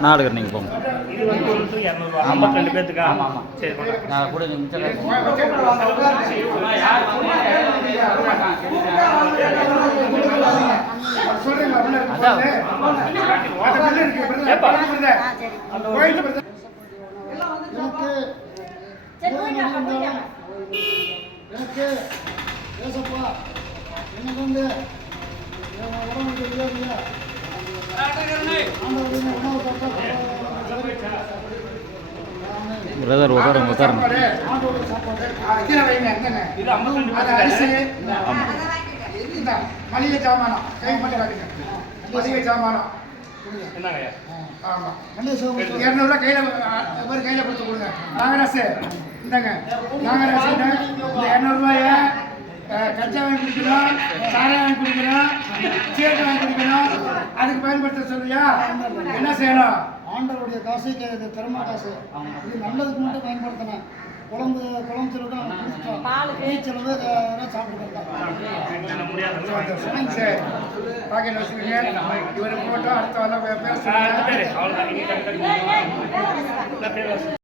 நான் எடுக்கிறேன் நீங்கள் போங்க. இது வந்து 200 பேர்த்துக்கா? ஆமாம் ஆமாம். சரி நான் கூட மிச்சம் எனக்கு ஏசப்பா எனக்கு வந்து உடம்புக்கு இல்லையா பிரதர் உட்காருங்க உட்காருங்க. மளிகை சாமானம் கை மட்டும் காட்டுங்க. மளிகை சாமானம் என்னங்கய்யா? ஆமாம் 200 கையில் கையில் கொடுத்து கொடுங்க. நாகராசு இந்தாங்க. நாகராசு இந்த 200 கச்சா வாங்கி குடிக்கணும், சாராயம் வாங்கி குடிக்கணும், சீட்டு வாங்கி குடிக்கணும். அதுக்கு பயன்படுத்த சொல்லியா? என்ன செய்யணும்? ஆண்டவருடைய காசு திறமை காசு இது நல்லதுக்கு மட்டும் பயன்படுத்தணும். குழம்பு செலவு தான் செலவு சாப்பிட்டு சரி பாக்கெட் வச்சுக்கோங்க. இவரை போட்டோம் அடுத்த வர பேர்